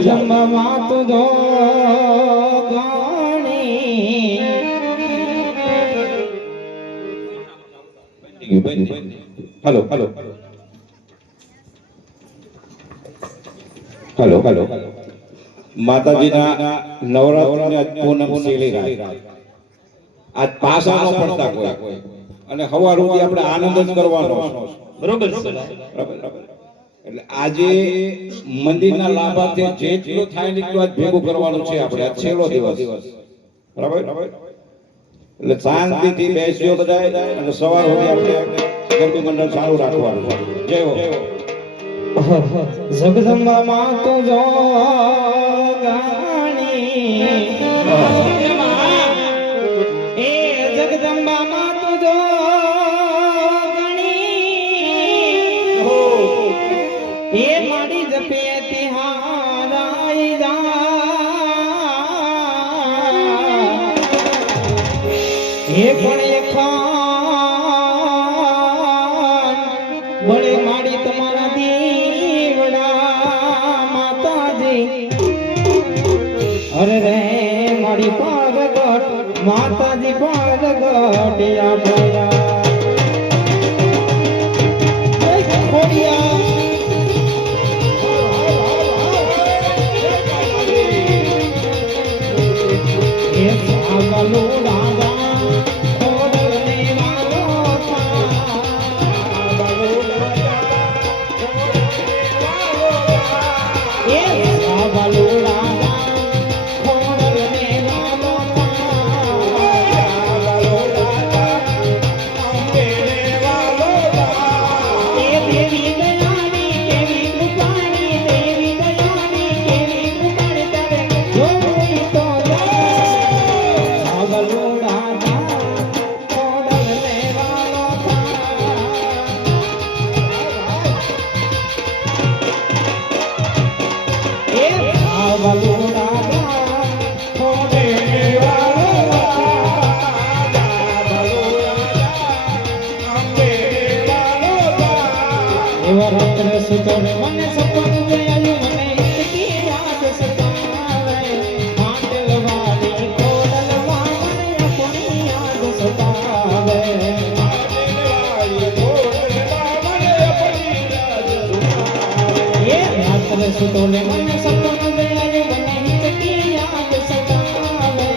જગદંબા તું જો ગાણી hello hello hello hello માતાજીના નવરાત્રિની આજ પૂનમ શેલી રાત આજ પાસા ન પડતા કોઈ અને સવાર સુધી આપણે આનંદ જ કરવાનો બરોબર એટલે આજે મંદિરના લાભાર્થી જેટલું થાય એટલું આજ ભેગું કરવાનું છે આપણે આ છેલ્લો દિવસ બરાબર એટલે શાંતિથી બેસ્યો બધા અને સવાર સુધી આપણે ગરબી મંડળ ચાલુ રાખવાનું જય હો જગદંબા માં તું જો ગાણી એ જગદંબા માં તું જો ગાણી એ માડી જપે તિહારાઈ જા એ પણ એક બળે માડી તમારા દીવડા માતાજી અરે રે માડી પાગટ માતાજી પાગટ યા મને સપન જોયું મને ઇતકી યાદ સતાવે માંડલ વાળી કોડલ મને આપણી યાદ સતાવે માંડલ વાળી કોડલ મને આપણી યાદ સતાવે એ રાત્રે સુતો ને મને સપન જોયું મને ઇતકી યાદ સતાવે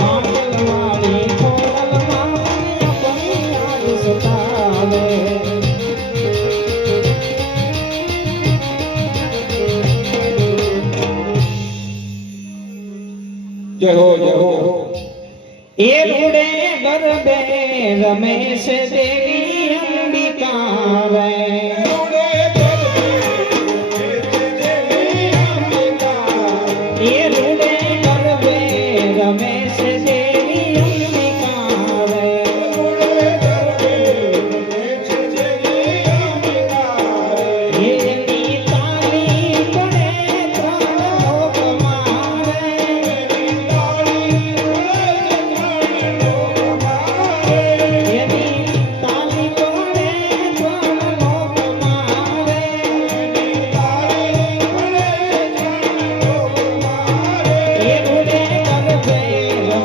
માંડલ વાળી કોડલ મને આપણી યાદ સતાવે જય હો જય હો એ રૂડે ગરબે રમેશ દેવી અંબિકા રે રૂડે ગરબે દેવી અંબિકા એ રૂડે ગરબે રમેશ દેવી અંબિકા રે રૂડે ગરબે રમેશ દેવી અંબિકા રે એની તાલી પડે ત્રણ લોક મારે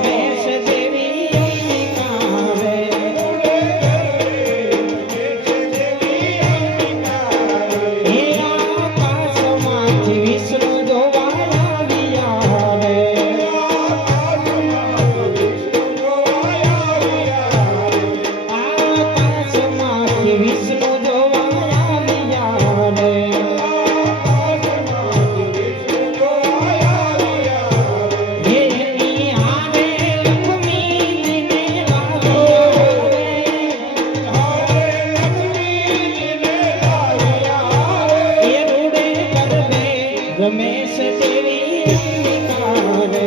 રમેશ દેવી અંબિકા રે રૂડે ગરબે રમેશ દેવી અંબિકા રે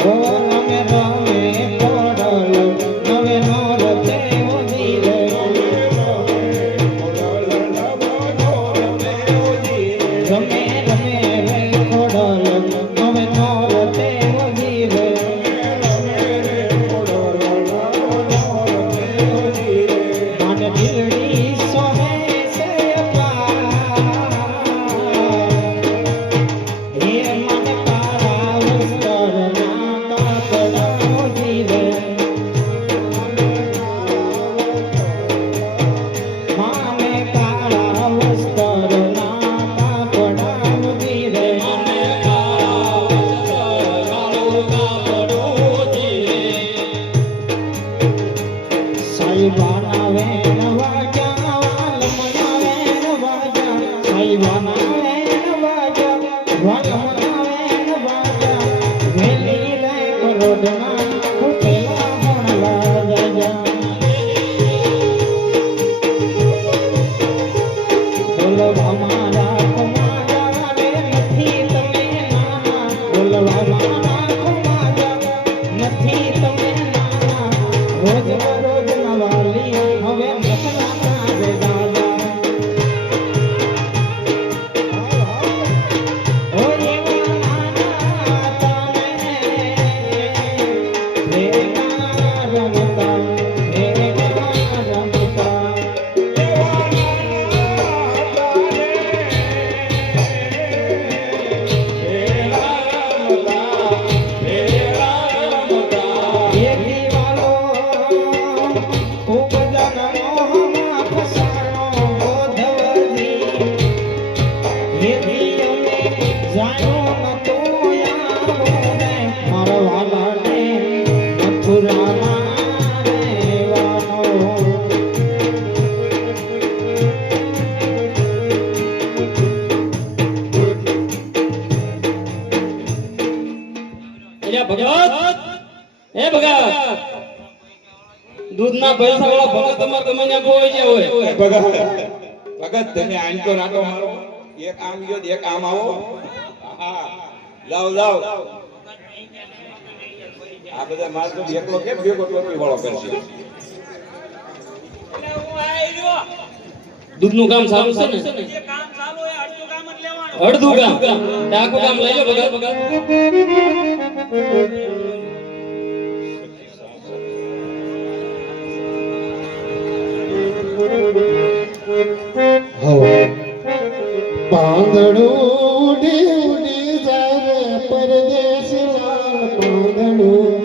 ઓ રમે રમે કોડલ નવે નોરતે ઓજી રે રમે કોડલ નવે નોરતે ઓજી રમે રમે રે કોડલ નવે નોરતે ઓજી રે દૂધના પૈસા વાળા ભગત તમાર તમને કોઈ જે હોય ભગત તમે આંકો રાટો મારો એક આમ ગયો એક આમ આવો હા લાવ લાવ આ બધા માર તો એકલો કેમ ભેગો ટોપી વાળો કરશે દૂધનું કામ સારું છે ને જે કામ ચાલુ હોય અડધું કામ જ લેવાનું અડધું કામ આખું કામ લઈ લો ભગત પાંદડું ઉડી ઉડી જાય રે પરદેશ લાલ પાંદડું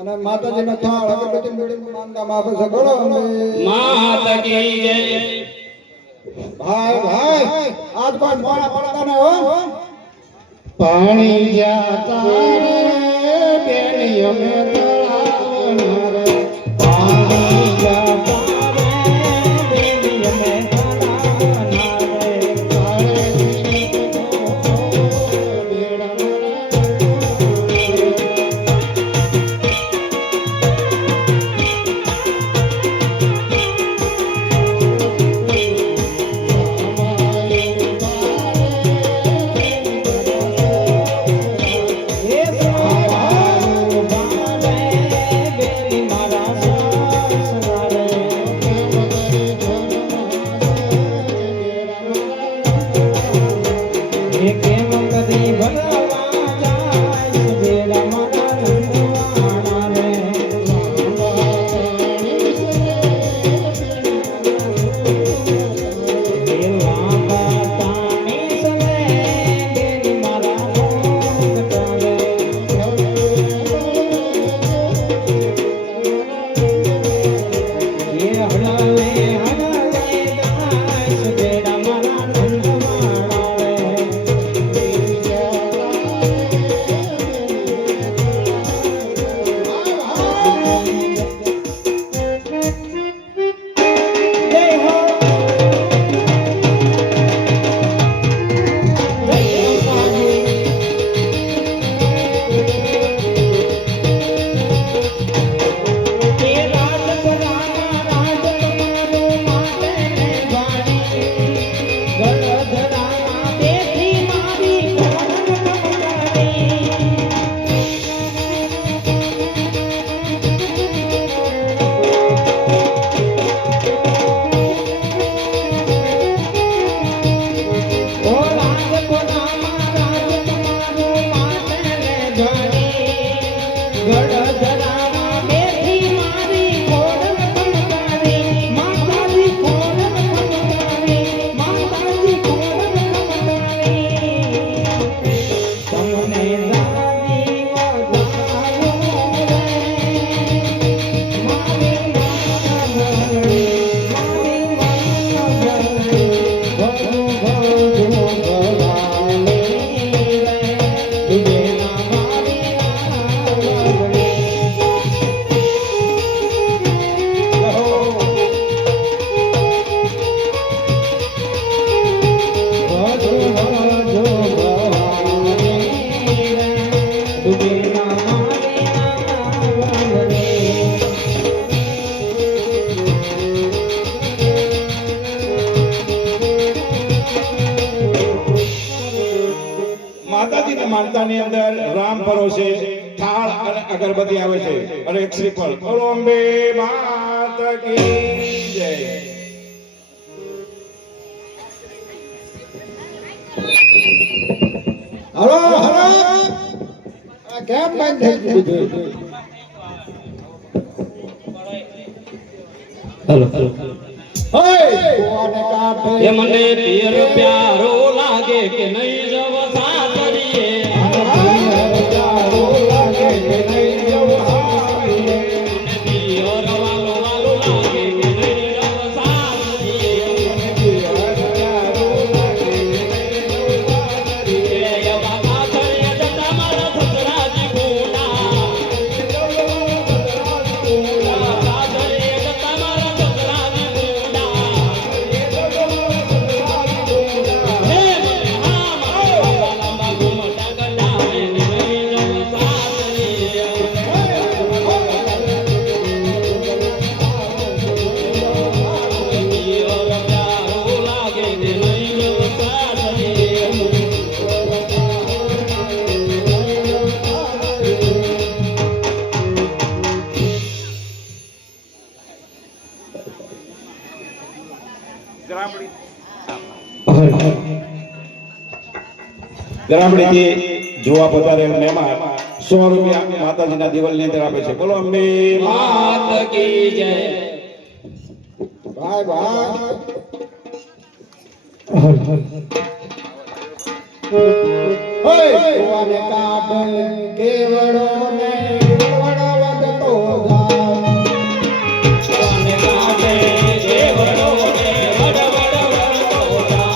અને માતાજીનો થાળ અગરબત્તી માંગા માફે છે બોલો માતા કી જય ભાઈ ભાઈ આજ પણ પાણા પડતા ને હો પાણી જાતા રે બેની અમે તળાવના રે પાણી જાતા રે બેની અમે તળાવના રે તારે બેડા માતાજીના માનતાની અંદર રામ ભરોસે થાળ અને અગરબત્તી આવે છે અને એક શ્રીફળ. બોલો અંબે માત કી જય. હલો હલો આ કેમ બંધ થઈ ગયું? હલો ઓય કોને કાઢે એ મને પિયર પ્યારો લાગે કે નહીં જવ સાતરીએ પ્યારો લાગે કે નહીં જવું સારીએ. મને પિયર વાલો વાલો લાગે કે નહીં જવ સાતરીએ પ્યારો લાગે કે નહીં જવું સારીએ. એ એવા સાતરીએ જતા મારા સસરાજી ભૂલા સાતરીએ જતા મારા સસરાજી ભૂલા હે મને હા મારા લાંબા ઘૂમટા ગડાવે ને નહીં જવ સાતરીએ પિયર પ્યારો લાગે કે નહીં જવ સાતરીએ ગ્રામડીથી જોવા પધારેલ મહેમાન 100 રૂપિયા માતાજીના દિવાલની અંદર આપે છે. બોલો અંબે માત. માત કી જય ભાઈ ભાઈ ઓય કોને કાઢે કેવડો ને કેવડો વધતો જાય. કોને કાઢે દેવડો ને વડવડ વડતો જાય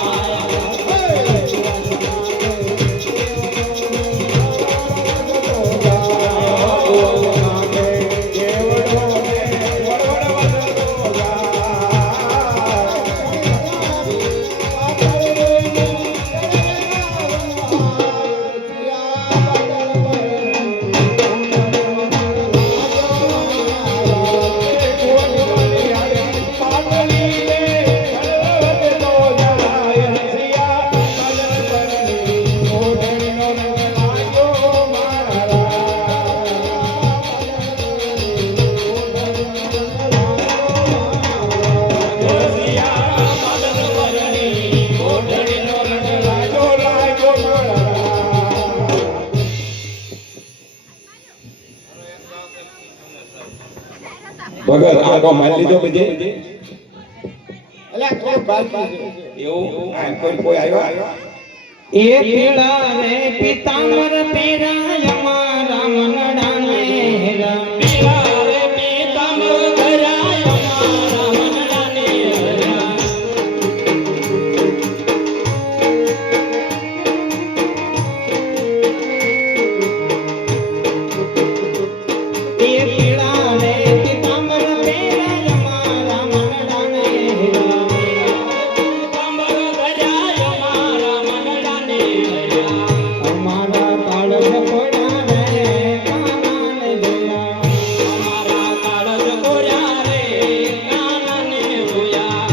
ભગત આટો મારી લીધો પછી અલ્યા થોડું બાકી છે. એવું કોઈ આવ્યો એ પીળા રે પિતાંબર પેરાય મારા મનડાને રા પીળા રે પીતાંબર ધરાય મારા મનડાને હરા એ પીળા રે પિતાંબર પેરાય મારા મનડાને રા પીતાંબર ધરાય મારા મનડાને હરા અમારા કાળજ કોડા રે કાનાને જોયા અમારા કાળજ કોર્યા રે કાનને જોયા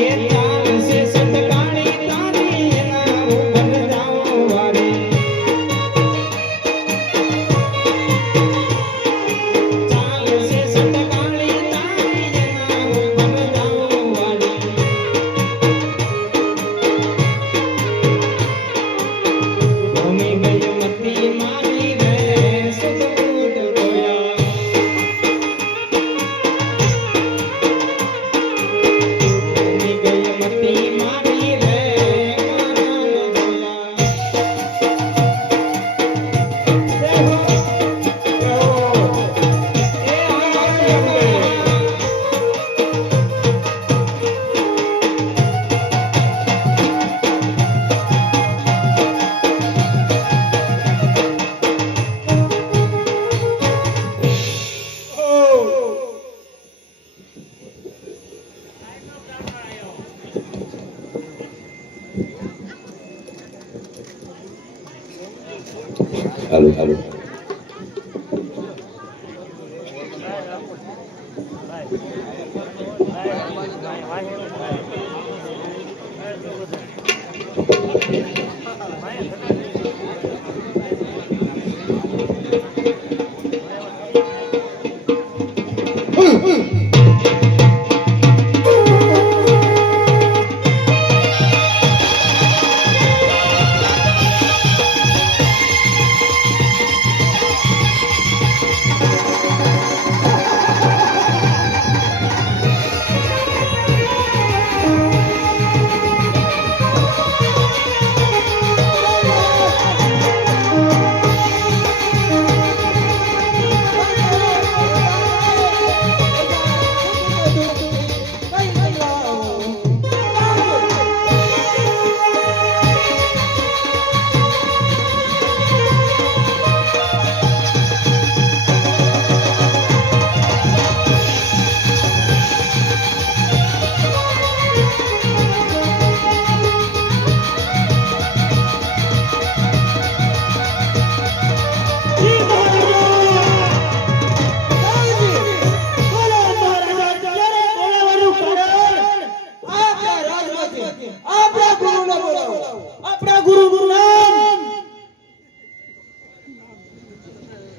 એ ચાલ સે સટકાણી તારી એના ઉપર જાઓ વારે હાલો.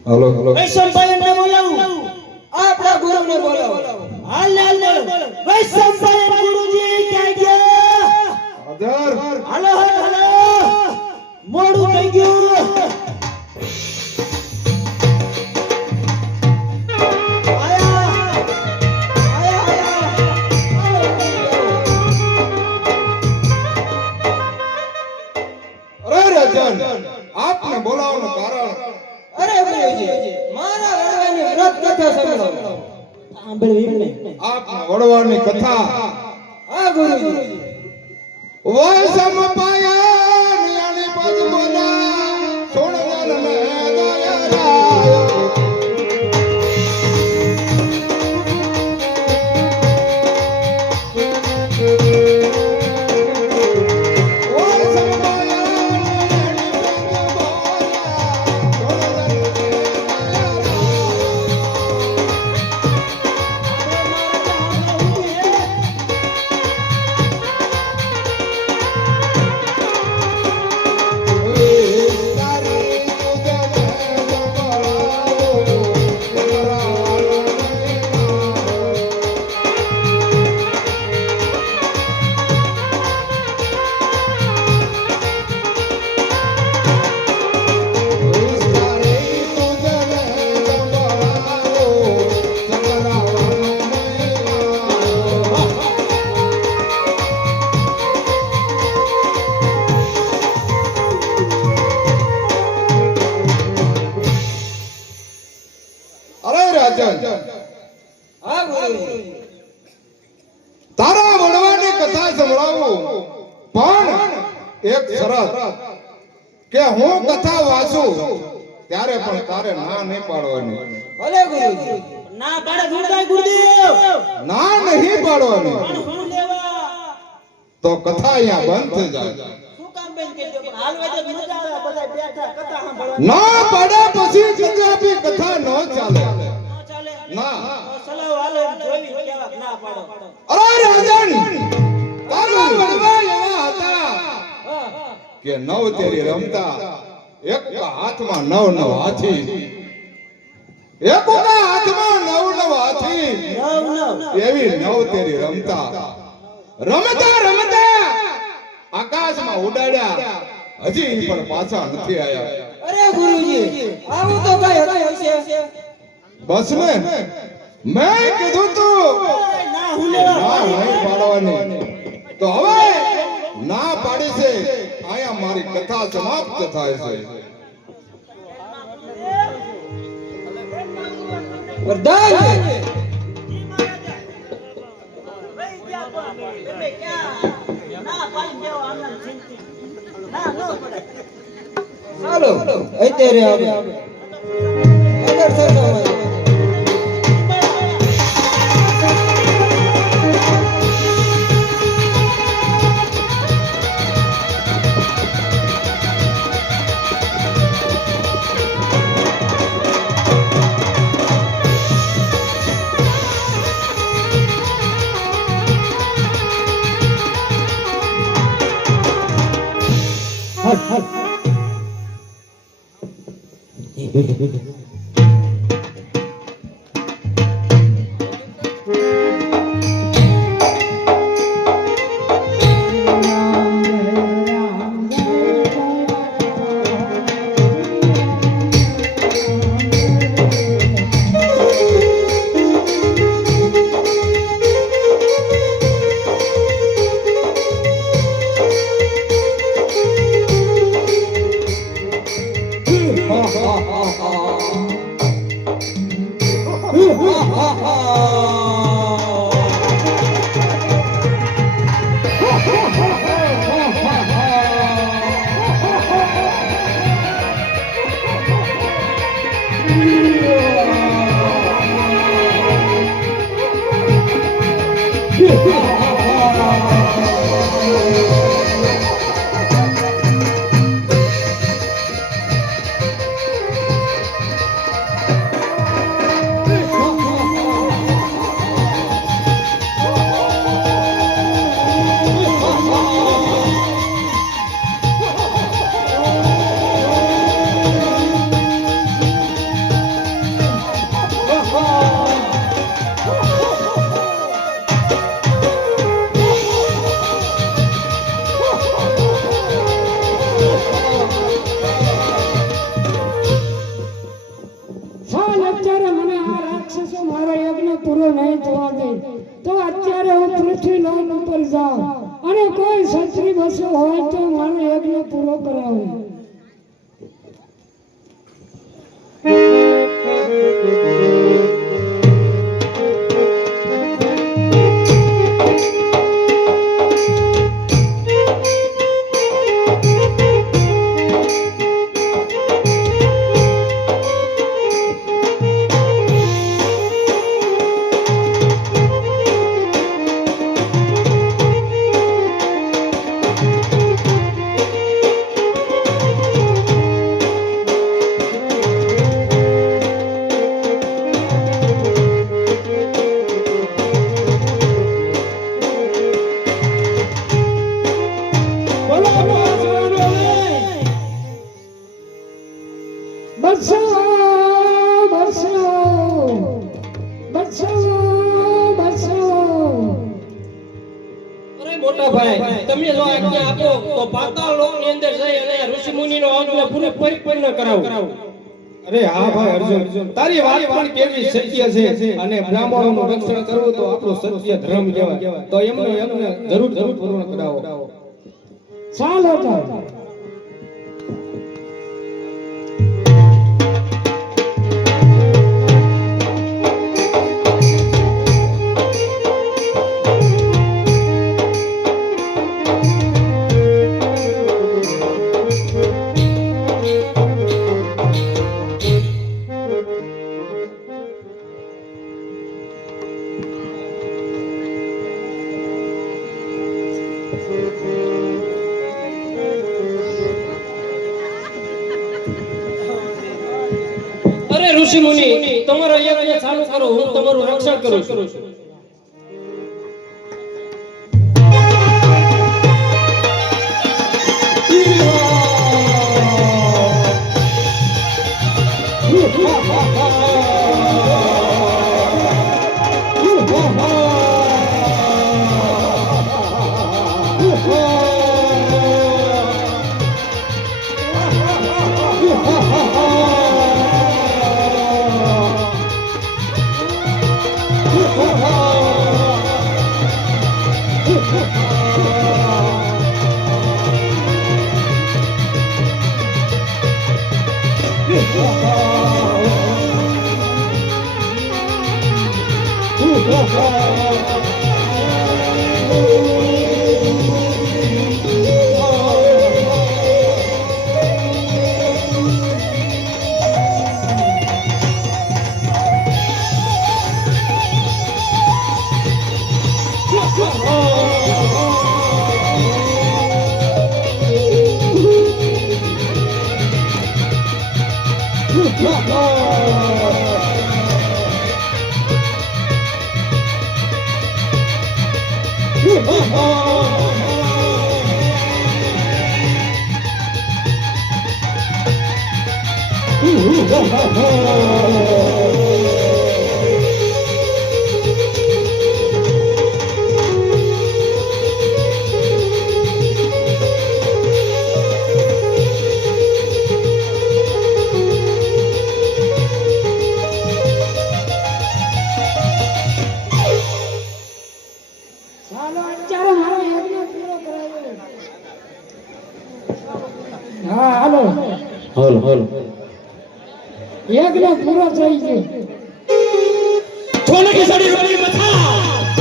હાલો હાલો. વૈષ્ણવભાઈને બોલાવું. આપણા ગુરુને બોલાવો. હાલ વૈષ્ણવભાઈ ગુરુજી ક્યાં ગયા? હાજર. હાલો હાલો. મોડું થઈ ગયું. અરે રાજન, આપને બોલાવવાનું કારણ અરે ગુરુજી, મારા વડવાની વ્રત કથા સાંભળો. સાંભળવી ને. આપને વડવાની કથા. હા ગુરુજી. વૈષમ પાયા નિયાની પદ બોલા સોણવન મે દયારાય. વૈષમ પાયા નિયાની પદ બોલા સોણવન મે હા ગુરુજી. તારા વડવાની કથા સંભળાવું, પણ એક શરત કે હું કથા વાંચું ત્યારે પણ તારે ના નહીં પાડવાની. ભલે ગુરુજી. ના પાડે ગુરુદાય ગુરુદેવ. ના નહીં પાડવાની શું લેવા? તો કથા અહીંયા બંધ થઈ જાય. શું કામ બેન કહેજો? પણ હાલવા દે, મજા આવે. બધા બેઠા કથા સાંભળવા. ના પાડે પછી પંજાબી કથા ન ચાલે. ન ચાલે. ના. સલાહ હાલો એમ જોઈ કેવા ના પાડો. અરે રાજન, તારા વડવા એવા હતા કે નવ તેરી રમતા, એક હાથમાં નવ નવ હાથી, એક હાથમાં નવ નવ હાથી, એવી નવ તેરી રમતા રમતા રમતા આકાશમાં ઉડાડ્યા, હજી પણ પાછા નથી આયા. અરે ગુરુજી, આવું તો કઈ હશે. બસ ને, મેં કીધું તું ના હું લેવા. ના નહીં પાડવાની. તો હવે ના પાડી છે, અહીંયા મારી કથા સમાપ્ત થાય છે. વરદાન. ચાલો અત્યારે આવે. અગર થશે સાલ અત્યારે મને આ રાક્ષસો મારો યજ્ઞ પૂરો નહીં થવા દે તો અત્યારે હું પૃથ્વી લોક ઉપર જાઉં અને કોઈ ક્ષત્રિય બસો હોય તો મારો યજ્ઞ પૂરો કરાવો. અરે મોટા ભાઈ, તમે જો આજ્ઞા આપો તો પાતાળ લોકની અંદર જઈ અને ઋષિ મુનિનો આજ્ઞા પૂરી પરિપૂર્ણ કરાવો. અરે હા ભાઈ અર્જુન, તારી વાત પણ કેવી સત્ય છે અને બ્રાહ્મણોનું રક્ષણ કરવું તો આપણો સત્ય ધર્મ કહેવાય. તો એમનો એમને જરૂર પૂર્ણ કરાવો. ચાલો તો અરે ઋષિ મુનિ, તમારો યજ્ઞ ચાલુ કરો, હું તમારું રક્ષણ કરું છું. ચાલો અત્યારે મારો યજ્ઞ પૂરો કરાવ્યો. હા હાલો યજ્ઞ પૂરો થઈ ગયો. સોને કી સાડી રોલી મથા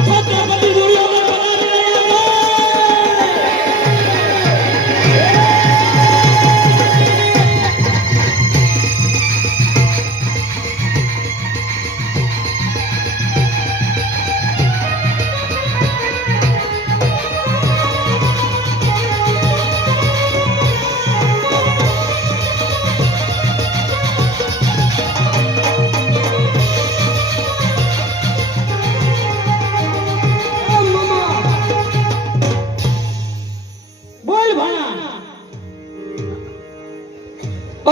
છત્રપતિ દુર્યોધન પધારી રહ્યા બોલ ભાણા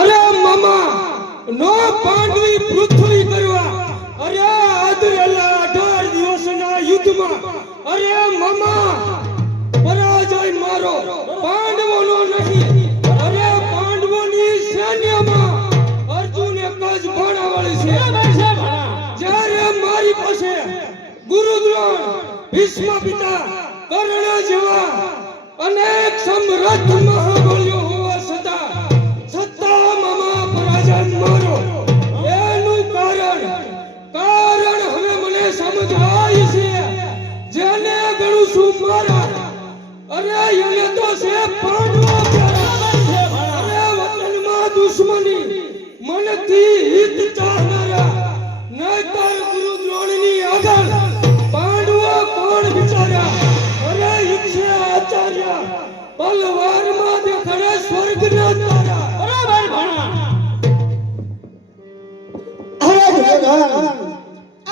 અરે મામા નો પાંડવી પૃથ્વી કરવા અરે આદરેલા 18 દિવસના યુદ્ધમાં અરે મામા પરાજય મારો પાંડવોનો નહીં અરે પાંડવોની સૈન્યમાં અર્જુન એક જ ભાણાવાળી છે જ્યારે મારી પાસે ગુરુ દ્રોણ ભીષ્મ પિતા કર્ણ જેવા અનેક સમર્થ મહાબલીઓ હોવા છતાં મામા પરાજય મારો એનું કારણ હવે મને સમજાય છે જેને ગણું છું મારા અરે એને તો છે પાંડવો પ્યારા અરે વતનમાં દુશ્મની મનથી હિત ચાહનારા નહીતર ગુરુ દ્રોણની આગળ પાંડવો કોણ બિચારા અરે ઈચ્છે આચાર્ય પલવારમાં દેખાડે સ્વર્ગના તારા બરાબર ભાણા અરે દુર્યોધન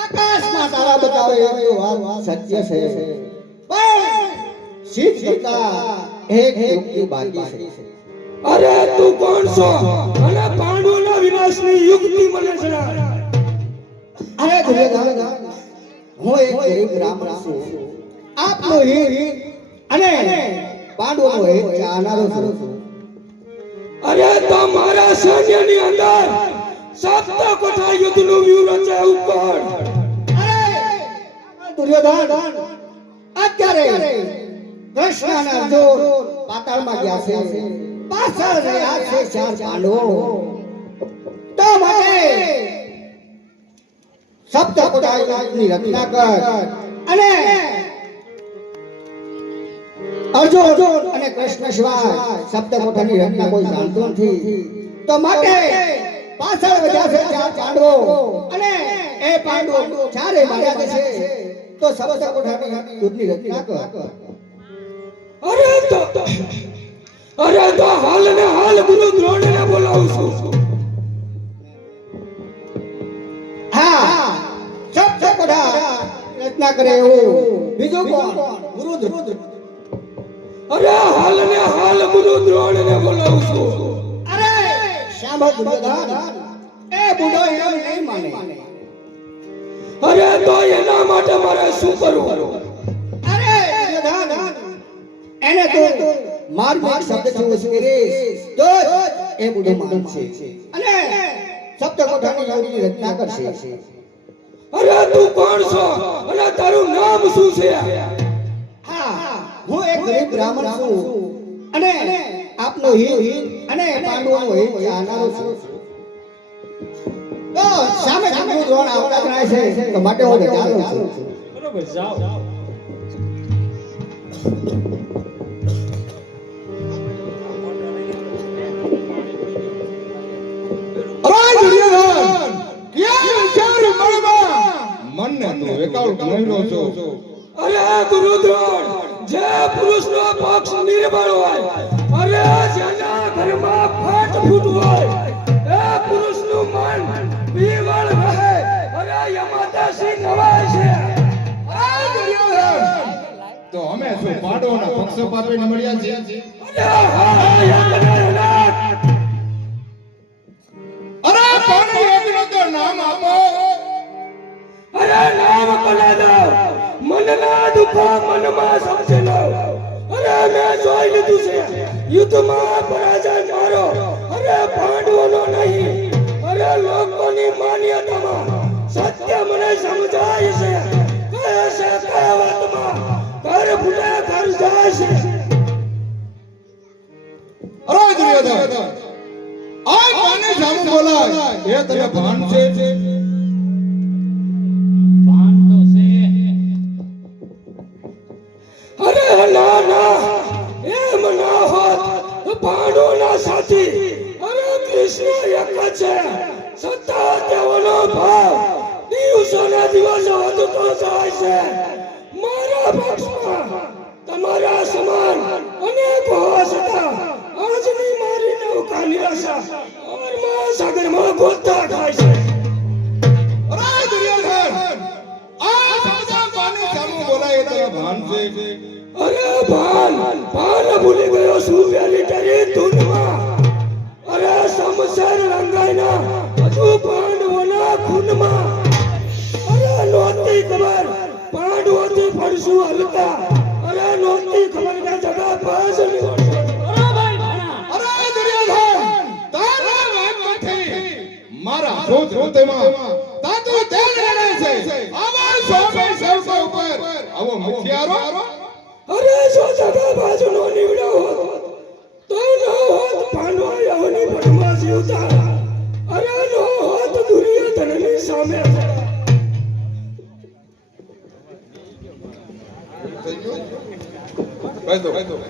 આકાશમાં તારા બતાવે એવી વાત સત્ય છે પણ શીત કરતા એક યુક્તિ બાકી છે. અરે તું કોણ છો અને પાંડવોના વિનાશની યુક્તિ મને જણાવ અરે દુર્યોધન હું એક ગરીબ બ્રાહ્મણ છું. આપનો હિત અને પાંડવોનો હિત ચાહનારો છું. અરે તો મારા સૈન્યની અંદર સપ્તકોઠા યુદ્ધનું વ્યૂહ રચાયું કોણ દુર્યોધન અત્યારે કૃષ્ણ અને અર્જુન પાતાળમાં ગયા છે. પાછળ રહ્યા છે 4 પાંડવો. તો માટે સપ્તકોઠા યુદ્ધની રચના કર અને અર્જુન અને કૃષ્ણ સિવાય સપ્તકોઠાની રચના કોઈ જાણતો નથી. તો માટે પાછળ વધ્યા છે 4 પાંડવો અને એ પાંડવો ચારે માર્યા છે. તો સપ્તકોઠાની યુદ્ધની રચના કર. અરે તો હાલ ને હાલ ગુરુ દ્રોણને બોલાવું છું. હા સપ્તકોઠા રચના કરે એવું બીજું કોણ? ગુરુ દ્રોણ. અરે હાલ ને હાલ ગુરુ દ્રોણને બોલાવું છું. અરે સાંભળ દુર્યોધન, એ બુડો એમ નહીં માને. અરે તો એના માટે મારે શું કરવું? અરે દુર્યોધન, એને તો માર્મિક શબ્દથી ઉશ્કેરીશ તો એ બુડો માનશે અને સપ્તકોઠાની યુદ્ધની રચના કરશે. અરે તું કોણ છો અને તારું નામ શું છે? હા, હું એક ગરીબ બ્રાહ્મણ છું અને આપનો હિત અને પાંડવોનો હિત ચાહનારો છું. તો સામે ગુરુ દ્રોણ આવતા જણાય છે તો માટે હું રજાનો છું. બરોબર જાઓ. દુર્યોધન ક્યાં વિચાર મનમાં મનને તું એકાઉલ ગણ્યો છો. અરે ગુરુ દ્રોણ, જે પુરુષનો પક્ષ નિર્બળ હોય અરે જેના ઘરમાં ફાટ ફૂટ હોય એ પુરુષનું મન વિવળ રહે અરે યમાદાસી નવાય છે. તો અમે શું પાંડવોના પક્ષપાતીને મળ્યા છીએ? અરે હા યમરાજ, અરે મનના દુખા મનમાં સમજી લો. અરે મેં જોઈ લીધું છે યુદ્ધમાં પરાજય મારો અરે પાંડવોનો નહીં અરે લોકોની માન્યતામાં સત્ય મને સમજાય છે. કહે છે કયા વાતમાં ઘર ફૂટે ઘર જાય છે. અરે દુર્યોધન આ કોને સામું બોલાય એ તને ભાન છે? ભાન તો છે. અરે ના ના એમ ના હોત પાંડવોના સાથી અરે કૃષ્ણ એક જ છે. સત્તા તેઓનો ભાવ દિવસોને દિવસ વધતો જાય છે. મારા પક્ષમાં તમારા સમાન અનેક હોવા છતાં આજની મારી નૌકા નિરાશા ઓર મહાસાગરમાં ગોતા ખાય છે. અરે દુર્યોધન આ સમજા કોને સામું બોલાય એ તને ભાન છે? અરે ભાન ભૂલી ગયો છું વેલી તારી ધૂનમાં. અરે સમસર રંગાઈના હજુ પાંડવોના ખૂનમાં. અરે નહોતી ખબર પાંડવોથી પડશું હલકા. અરે નહોતી ખબર કે જગા પાસ અરે ભાઈ ભાણા. અરે દુર્યોધન તારા વાતમાંથી મારા હૃદયમાં તાતું તેલ રડે છે. આવા સોમે સૌસો ઉપર આવો મુખિયારો. અરે જો જગા બાજુનો નીવડો હોત તો ન હોત પાંડવો યવની પટમાં જીવતા. અરે ન હોત દુર્યોધનની સામે. અરે દુર્યોધન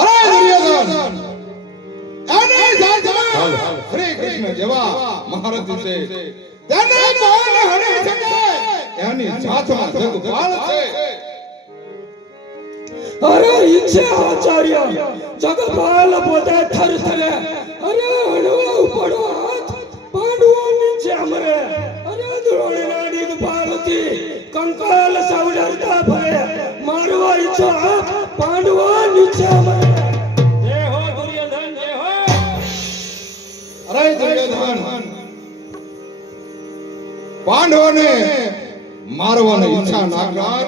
અરે દુર્યોધન અને જાતમાં શ્રી કૃષ્ણ જેવા મહારથી છે તેને કોણ હણી શકે? એની જાતમાં જગપાલ છે. અરે ઈચ્છે આચાર્ય જગપાલ પોતે થર થરે. અરે હણવા ઉપડો હાથ પાંડવો નીચે અમરે. અરે દ્રોણના દિગપાલથી કંકાલ સૌ ડરતા ભરે. મારવા ઈચ્છો આપ પાંડવો નીચે અમરે. જય હો દુર્યોધન જય હો. અરે દુર્યોધન પાંડવોને મારવાની ઈચ્છા ના કર.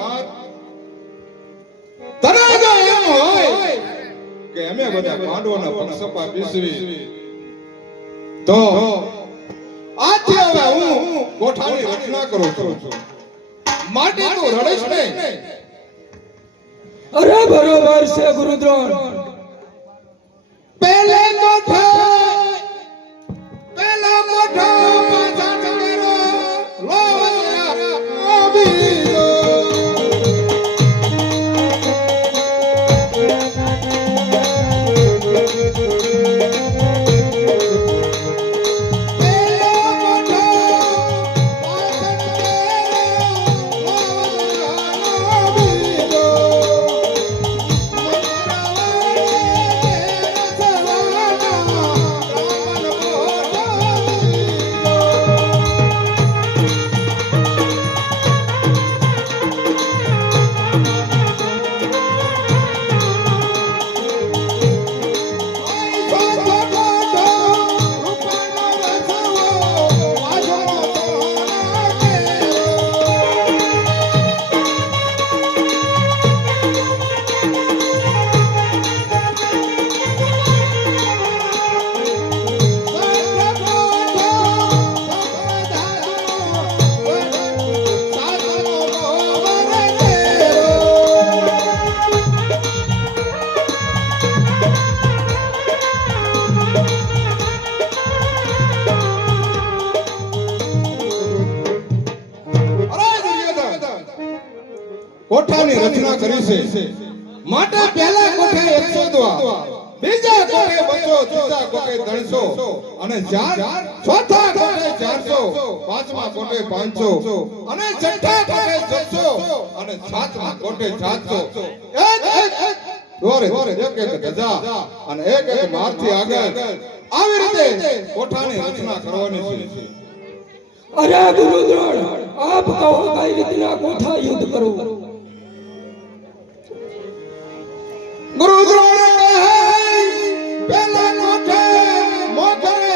તને જો એમ હોય કે અમે બધા પાંડવોના પક્ષપા બેસવી તો આજથી હવે હું કોઠાની રચના કરું છું. માટે તું રડીશ નહીં. અરે બરોબર છે ગુરુદ્રોણ. પહેલે કોઠે પાછા ચકેરો લોયા ઓબીરો. કોઠાની રચના કરી છે. માટે પહેલા કોઠે 100 દવા, બીજા કોઠે 200, ત્રીજા કોઠે 300 અને ચોથા કોઠે 400, પાંચમા કોઠે 500 અને છઠ્ઠા કોઠે 600 અને સાતમા કોઠે 700. એક દોરે એક ધજા અને એક મારથી આગળ આવી રીતે કોઠાની રચના કરવાની છે. અરે ગુરુદ્રોણ આપ કહો કઈ રીતના કોઠા યુદ્ધ કરવું. ગુરુદ્રોણે કહે પહેલા કોઠે મોખરે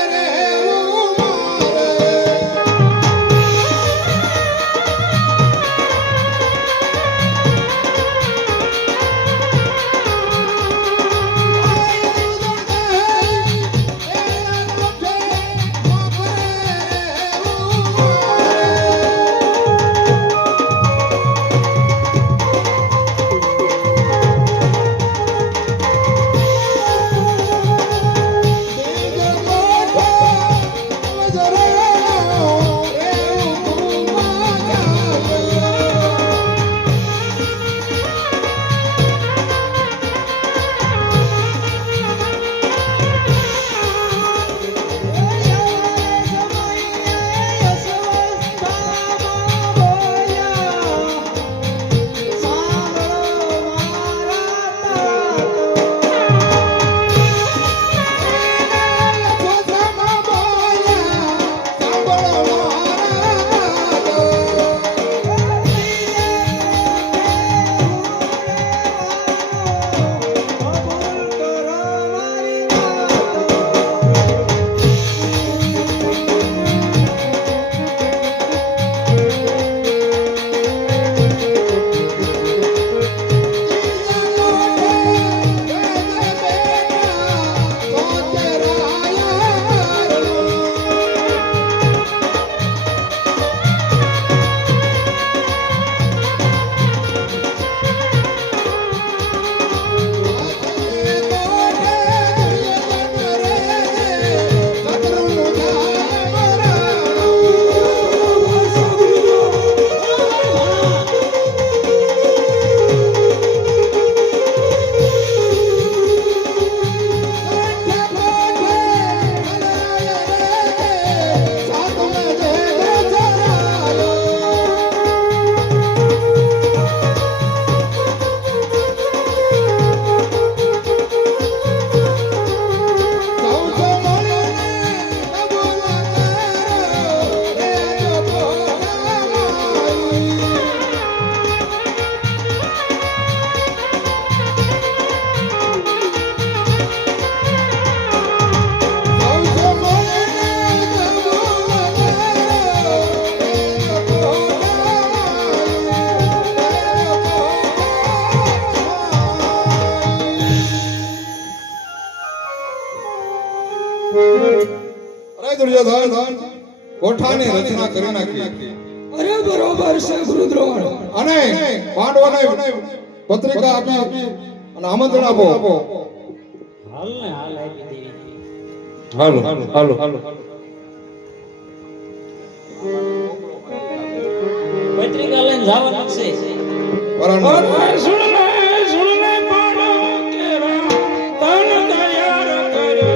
દુર્યોધન કોઠાની રચના કરી નાખી અરે બરોબર છે ગુરુદ્રોણ. અને પાંડવોને પત્રિકા આપી અને આમંત્રણ આપો. હાલ ને હાલ આપી દેવી. હાલો હાલો હાલો પત્રિકા લઈને જવાનું છે. વરાણમાં. અરે સુન લે પાડો કેરા તન તૈયાર કર્યો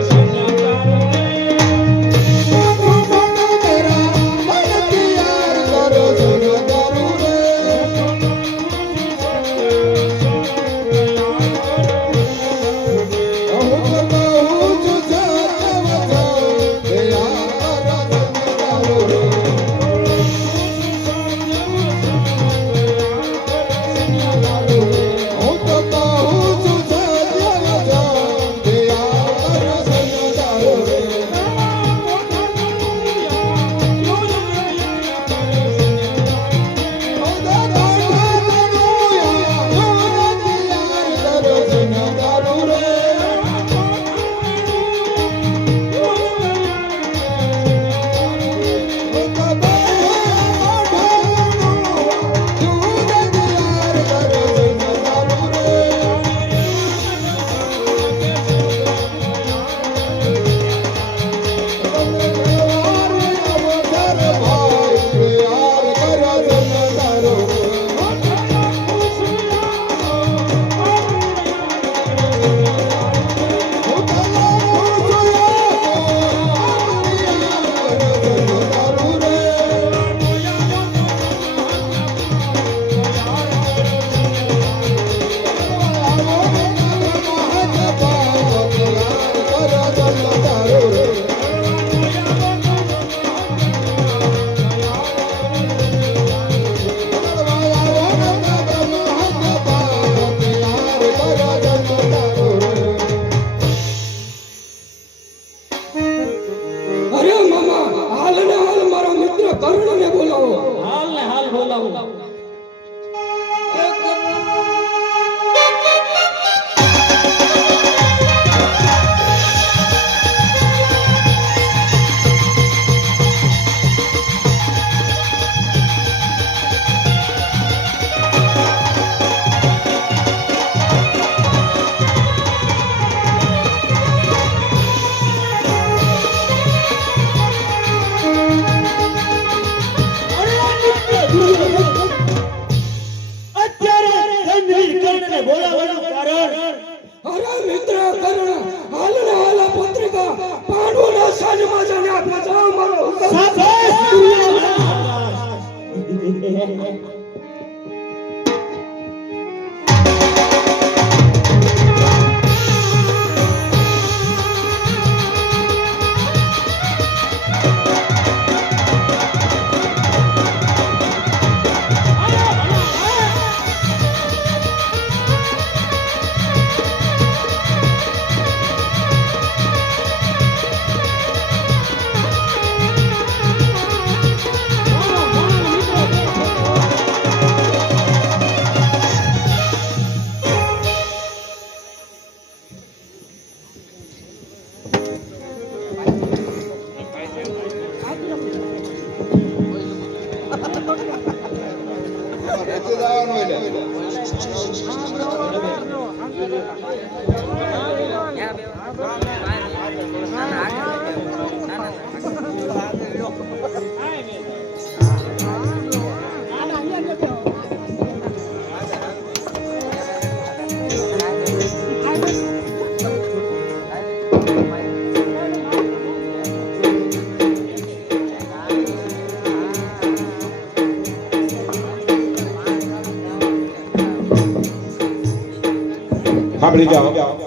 સાંભળી જાઓ,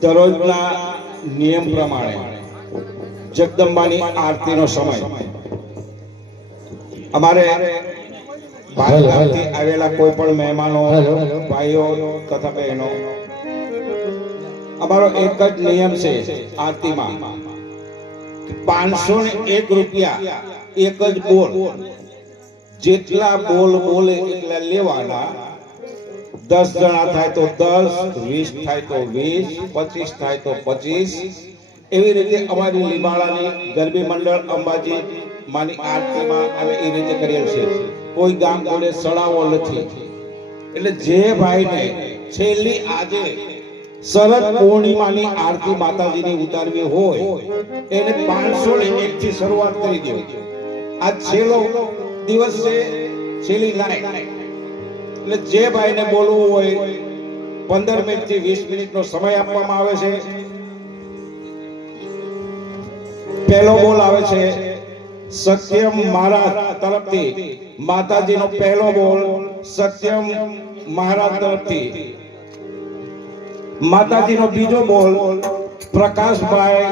દરરોજના નિયમ પ્રમાણે જગદંબાની આરતીનો સમય અમારે ભારતથી આવેલા કોઈ પણ મહેમાનો, ભાઈઓ તથા બહેનો, અમારો એક જ નિયમ છે આરતીમાં, 501 રૂપિયા એક જ બોલ, જેટલા બોલ બોલે એટલા લેવાના. 10 જણા થાય તો 10, 20 થાય તો 20, 25 થાય તો 25, એવી રીતે અમારી લીબાળાની ગરબી મંડળ અંબાજી માની આરતીમાં અમે એ રીતે કરેલ છે. કોઈ ગામ જોડે સડાવો નથી. એટલે જે ભાઈને છેલ્લી આજે શરદ પૂર્ણિમાની આરતી માતાજીની ઉતારવી હોય એને 501 થી શરૂઆત કરી દો. આ છેલ્લો દિવસ છે, છેલ્લી લાઈન. એટલે જે ભાઈને બોલવું હોય 15 મિનિટ થી 20 મિનિટનો સમય આપવામાં આવે છે. પહેલો બોલ આવે છે સત્યમ મહારાજ તરફથી. માતાજીનો પહેલો બોલ સત્યમ મહારાજ તરફથી. માતાજીનો બીજો બોલ પ્રકાશભાઈ